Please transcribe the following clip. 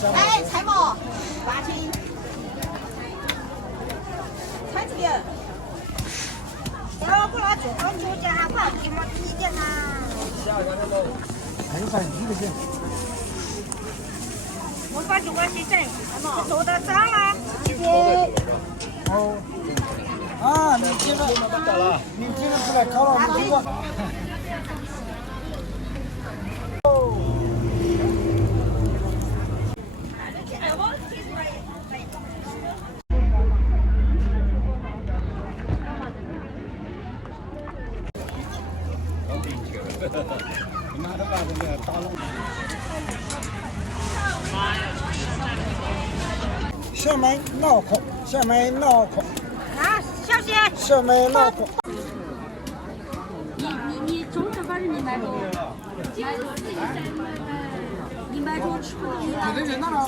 来，菜馍8斤，菜这边。要不拿这种酒家吧，这么低点呐？还有啥一个钱？我把这个去整，做的脏了。哦。啊，你今天出来烤了，你这个。妈的，把这个打了。小麦脑壳，小麦脑壳。啊，小心！小麦脑壳。你中正反正你买着，你买着吃不了。这个人哪了？